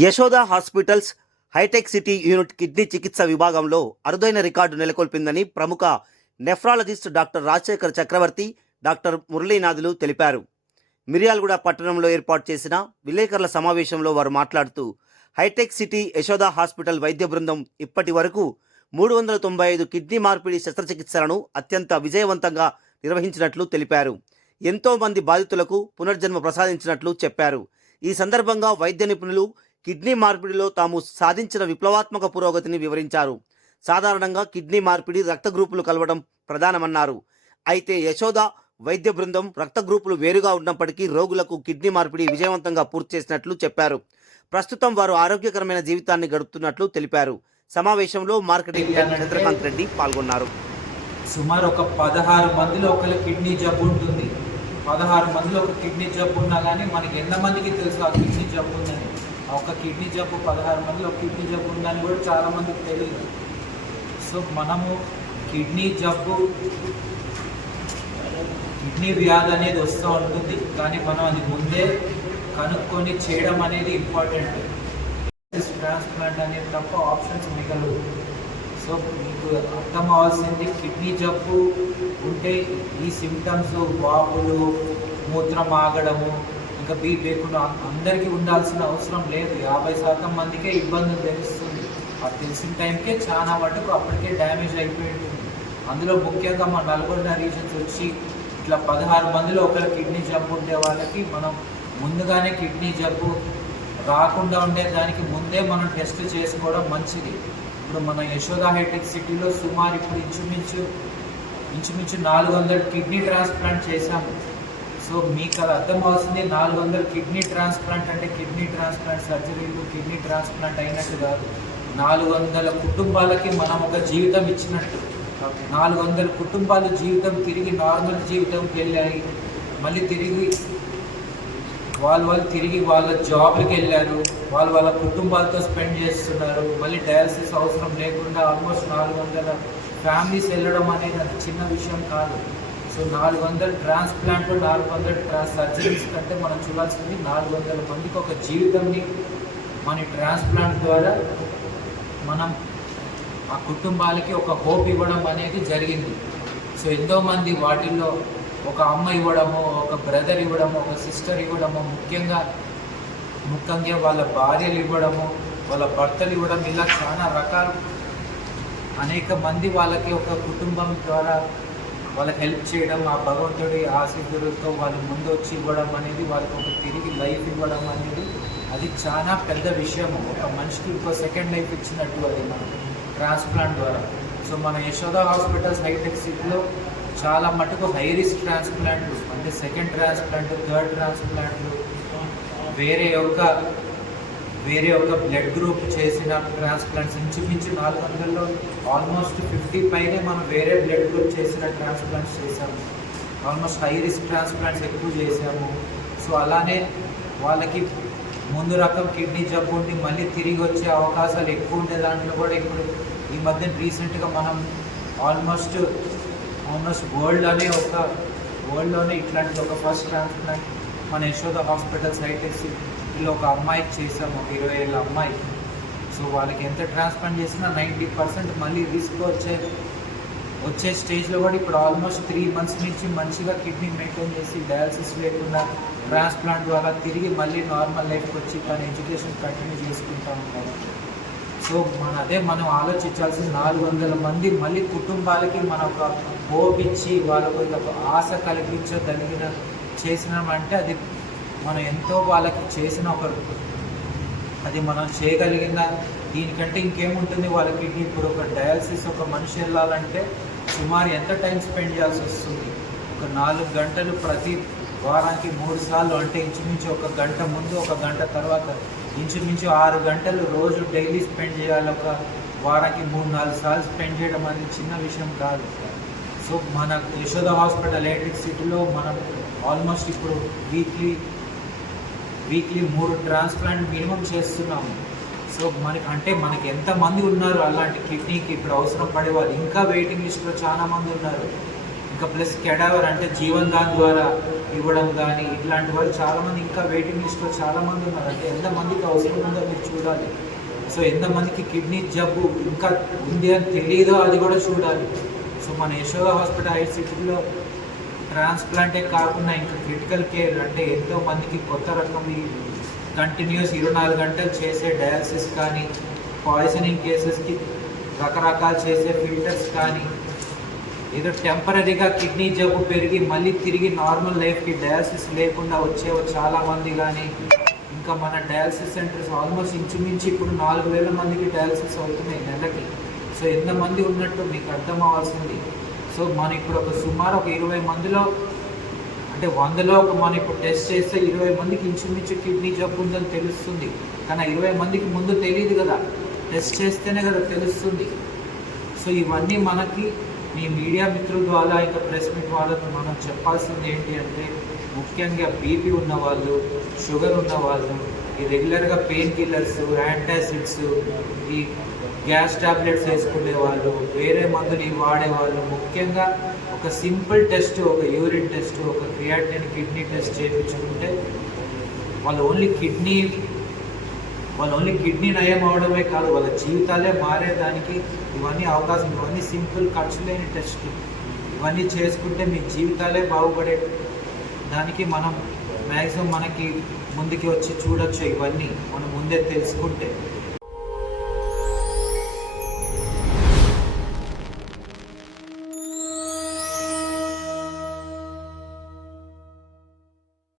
Yashoda hospitals హైటెక్ City unit kidney చికిత్స విభాగంలో అరుదైన రికార్డు నెలకొల్పిందని ప్రముఖ nephrologist doctor Rajasekhar Chakravarthy, doctor Muralinathulu తెలిపారు. మిర్యాలగూడ పట్టణంలో ఏర్పాటు చేసిన విలేకరుల సమావేశంలో వారు మాట్లాడుతూ, హైటెక్ సిటీ యశోద హాస్పిటల్ వైద్య బృందం ఇప్పటి వరకు 395 కిడ్నీ మార్పిడి శస్త్రచికిత్సలను అత్యంత విజయవంతంగా నిర్వహించినట్లు తెలిపారు. ఎంతో మంది బాధితులకు పునర్జన్మ ప్రసాదించినట్లు చెప్పారు. ఈ సందర్భంగా వైద్య నిపుణులు కిడ్నీ మార్పిడిలో తాము సాధించిన విప్లవాత్మక పురోగతిని వివరించారు. సాధారణంగా కిడ్నీ మార్పిడి రక్త గ్రూపులు కలవడం ప్రధానమన్నారు. అయితే యశోద వైద్య బృందం రక్త గ్రూపులు వేరుగా ఉన్నప్పటికీ రోగులకు కిడ్నీ మార్పిడి విజయవంతంగా పూర్తి చేసినట్లు చెప్పారు. ప్రస్తుతం వారు ఆరోగ్యకరమైన జీవితాన్ని గడుపుతున్నట్లు తెలిపారు. సమావేశంలో మార్కెటింగ్ చంద్రకాంత్ రెడ్డి పాల్గొన్నారు. సుమారు ఒక 16 మందిలో ఒకరి కిడ్నీ జబ్బు ఉంటుంది. 16 మందిలో ఒక కిడ్నీ జబ్బు ఉన్నా కానీ మనకి ఎంతమందికి తెలుసు ఆ కిడ్నీ జబ్బు ఉందని? ఒక కిడ్నీ జబ్బు 16 మందిలో ఒక కిడ్నీ జబ్బు ఉందని కూడా చాలామందికి తెలియదు. సో మనము కిడ్నీ జబ్బు, కిడ్నీ వ్యాధి అనేది వస్తూ ఉంటుంది, కానీ మనం అది ముందే కనుక్కొని చేయడం అనేది ఇంపార్టెంట్. ట్రాన్స్ప్లాంట్ అనేది తప్ప ఆప్షన్స్ మిగలవు. సో మీకు అర్థం అవ్వాల్సింది, కిడ్నీ జబ్బు ఉంటే ఈ సిమ్టమ్స్ వాపులు, మూత్రం ఆగడము, ఇంకా బీపీ లేకుండా అందరికీ ఉండాల్సిన అవసరం లేదు. 50% మందికే ఇబ్బందులు తెలుస్తుంది. అది తెలిసిన టైంకే చాలా మటుకు అప్పటికే డ్యామేజ్ అయిపోయి ఉంటుంది. అందులో ముఖ్యంగా మా నల్గొండ రీజన్స్ వచ్చి ఇట్లా 16 మందిలో ఒకరు కిడ్నీ జబ్బు ఉండే వాళ్ళకి మనం ముందుగానే కిడ్నీ జబ్బు రాకుండా ఉండే దానికి ముందే మనం టెస్ట్ చేసుకోవడం మంచిది. ఇప్పుడు మన యశోద హైటెక్ సిటీలో సుమారు ఇప్పుడు ఇంచుమించు 400 కిడ్నీ ట్రాన్స్ప్లాంట్ చేశాము. సో మీకు అది అర్థం అవుతుంది, 400 కిడ్నీ ట్రాన్స్ప్లాంట్ అంటే కిడ్నీ ట్రాన్స్ప్లాంట్ సర్జరీలు, కిడ్నీ ట్రాన్స్ప్లాంట్ అయినట్టు కాదు. 400 కుటుంబాలకి మనం ఒక జీవితం ఇచ్చినట్టు. 400 కుటుంబాలు జీవితం తిరిగి నార్మల్ జీవితంకి వెళ్ళాయి. మళ్ళీ తిరిగి వాళ్ళు తిరిగి వాళ్ళ జాబ్కి వెళ్ళారు, వాళ్ళ కుటుంబాలతో స్పెండ్ చేస్తున్నారు. మళ్ళీ డయాలసిస్ అవసరం లేకుండా ఆల్మోస్ట్ 400 ఫ్యామిలీస్ వెళ్ళడం అనేది అది చిన్న విషయం కాదు. సో 400 ట్రాన్స్ప్లాంట్, 400 సర్జరీస్ కంటే మనం చూడాల్సింది 400 మందికి ఒక జీవితంని మన ట్రాన్స్ప్లాంట్ ద్వారా మనం ఆ కుటుంబాలకి ఒక హోప్ ఇవ్వడం అనేది జరిగింది. సో ఎంతోమంది వాటిల్లో ఒక అమ్మ ఇవ్వడము, ఒక బ్రదర్ ఇవ్వడము, ఒక సిస్టర్ ఇవ్వడము, ముఖ్యంగా వాళ్ళ భార్యలు ఇవ్వడము, వాళ్ళ భర్తలు ఇవ్వడం, ఇలా చాలా రకాలు అనేక మంది వాళ్ళకి ఒక కుటుంబం ద్వారా వాళ్ళకి హెల్ప్ చేయడం, ఆ భగవంతుడి ఆశీర్వాదంతో వాళ్ళు ముందు వచ్చి ఇవ్వడం అనేది, వాళ్ళకి ఒక తిరిగి లైఫ్ ఇవ్వడం అనేది అది చాలా పెద్ద విషయము. ఒక మనిషికి ఇంకో సెకండ్ లైఫ్ ఇచ్చినట్టు అది మన ట్రాన్స్ప్లాంట్ ద్వారా. సో మన యశోద హాస్పిటల్స్ హైటెక్ సిటీలో చాలా మటుకు హై రిస్క్ ట్రాన్స్ప్లాంట్లు, అంటే సెకండ్ ట్రాన్స్ప్లాంట్, థర్డ్ ట్రాన్స్ప్లాంట్లు, వేరే ఒక బ్లడ్ గ్రూప్ చేసిన ట్రాన్స్ప్లాంట్స్ ఇంచుమించు 400లో ఆల్మోస్ట్ 50 పైనే మనం వేరే బ్లడ్ గ్రూప్ చేసిన ట్రాన్స్ప్లాంట్స్ చేసాము. ఆల్మోస్ట్ హై రిస్క్ ట్రాన్స్ప్లాంట్స్ ఎక్కువ చేసాము. సో అలానే వాళ్ళకి ముందు రకం కిడ్నీ జబ్బు ఉండి మళ్ళీ తిరిగి వచ్చే అవకాశాలు ఎక్కువ ఉండే దాంట్లో కూడా ఇప్పుడు ఈ మధ్య రీసెంట్గా మనం ఆల్మోస్ట్ వరల్డ్లోనే ఇట్లాంటి ఒక ఫస్ట్ ట్రాన్స్ప్లాంట్ మన యశోద హాస్పిటల్స్ హైటెక్ సిటీలో ఒక అమ్మాయికి చేసాము, ఒక 20 ఏళ్ళ అమ్మాయి. సో వాళ్ళకి ఎంత ట్రాన్స్ప్లాంట్ చేసినా 90% మళ్ళీ రిస్క్ వచ్చే స్టేజ్లో కూడా ఇప్పుడు ఆల్మోస్ట్ 3 months నుంచి మంచిగా కిడ్నీ మెయింటైన్ చేసి డయాలసిస్ లేకుండా ట్రాన్స్ప్లాంట్ ద్వారా తిరిగి మళ్ళీ నార్మల్ లైఫ్కి వచ్చి తన ఎడ్యుకేషన్ కంటిన్యూ చేసుకుంటూ ఉంటారు. సో మనం ఆలోచించాల్సింది 400 మంది మళ్ళీ కుటుంబాలకి మన ఒక హోప్ ఇచ్చి వాళ్ళకు ఒక ఆశ చేసినామంటే అది మనం ఎంతో వాళ్ళకి చేసిన అది మనం చేయగలిగిన దీనికంటే ఇంకేముంటుంది. వాళ్ళకి ఇప్పుడు ఒక డయాలసిస్ ఒక మనిషి వెళ్ళాలంటే సుమారు ఎంత టైం స్పెండ్ చేయాల్సి వస్తుంది? ఒక 4 గంటలు ప్రతి వారానికి 3 సార్లు, అంటే ఇంచుమించు 1 గంట ముందు 1 గంట తర్వాత ఇంచుమించు 6 గంటలు రోజు డైలీ స్పెండ్ చేయాలి. ఒక వారానికి 3-4 సార్లు స్పెండ్ చేయడం అనేది చిన్న విషయం కాదు. సో మన యశోద హాస్పిటల్ హైటెక్ సిటీలో మనం ఆల్మోస్ట్ ఇప్పుడు వీక్లీ 3 ట్రాన్స్ప్లాంట్ మినిమం చేస్తున్నాము. సో మనకి ఎంతమంది ఉన్నారు అలాంటి కిడ్నీకి ఇప్పుడు అవసరం పడే వాళ్ళు, ఇంకా వెయిటింగ్ లిస్ట్లో చాలామంది ఉన్నారు. ఇంకా ప్లస్ కెడావర్ అంటే జీవనదాన్ ద్వారా ఇవ్వడం కానీ ఇట్లాంటి వాళ్ళు చాలామంది ఇంకా వెయిటింగ్ లిస్ట్లో చాలామంది ఉన్నారు. అంటే ఎంతమందికి అవసరం ఉందో మీరు చూడాలి. సో ఎంతమందికి కిడ్నీ జబ్బు ఇంకా ఉంది అని తెలియదో అది కూడా చూడాలి. సో మన యశోద హాస్పిటల్ ఐసిటీలో ట్రాన్స్ప్లాంటే కాకుండా ఇంకా క్రిటికల్ కేర్ అంటే ఎంతో మందికి కొత్త రకం ఈ కంటిన్యూస్ 24 గంటలు చేసే డయాలసిస్ కానీ, పాయిజనింగ్ కేసెస్కి రకరకాలు చేసే ఫిల్టర్స్ కానీ, ఏదో టెంపరీగా కిడ్నీ జబ్బు పెరిగి మళ్ళీ తిరిగి నార్మల్ లైఫ్కి డయాలసిస్ లేకుండా వచ్చే చాలామంది కానీ, ఇంకా మన డయాలసిస్ సెంటర్స్ ఆల్మోస్ట్ ఇంచుమించు ఇప్పుడు 4,000 మందికి డయాలసిస్ అవుతున్నాయి నెలకి. సో ఎంతమంది ఉన్నట్టు మీకు అర్థం అవ్వాల్సింది. సో మనం ఇప్పుడు సుమారు 20 మందిలో అంటే 100లో మనం ఇప్పుడు టెస్ట్ చేస్తే 20 మందికి ఇంచుమించు కిడ్నీ జబ్బు ఉందని తెలుస్తుంది. కానీ 20 మందికి ముందు తెలియదు కదా, టెస్ట్ చేస్తేనే కదా తెలుస్తుంది. సో ఇవన్నీ మనకి మీ మీడియా మిత్రుల ద్వారా ఇంకా ప్రెస్ మీట్ వాళ్ళతో మనం చెప్పాల్సింది ఏంటి అంటే, ముఖ్యంగా బీపీ ఉన్నవాళ్ళు, షుగర్ ఉన్నవాళ్ళు, ఈ రెగ్యులర్గా పెయిన్ కిల్లర్స్, యాంటాసిడ్స్, ఈ గ్యాస్ టాబ్లెట్స్ వేసుకునే వాళ్ళు, వేరే మందులు వాడేవాళ్ళు, ముఖ్యంగా ఒక సింపుల్ టెస్ట్, ఒక యూరిన్ టెస్ట్, ఒక క్రియాటిన్ కిడ్నీ టెస్ట్ చేయించుకుంటే వాళ్ళు ఓన్లీ కిడ్నీ నయం అవడమే కాదు, వాళ్ళ జీవితాలే మారేదానికి ఇవన్నీ అవకాశం. ఇవన్నీ సింపుల్ ఖర్చు లేని టెస్ట్లు. ఇవన్నీ చేసుకుంటే మీ జీవితాలే బాగుపడే దానికి మనం మ్యాక్సిమం మనకి ముందుకి వచ్చి చూడొచ్చు. ఇవన్నీ మనం ముందే తెలుసుకుంటే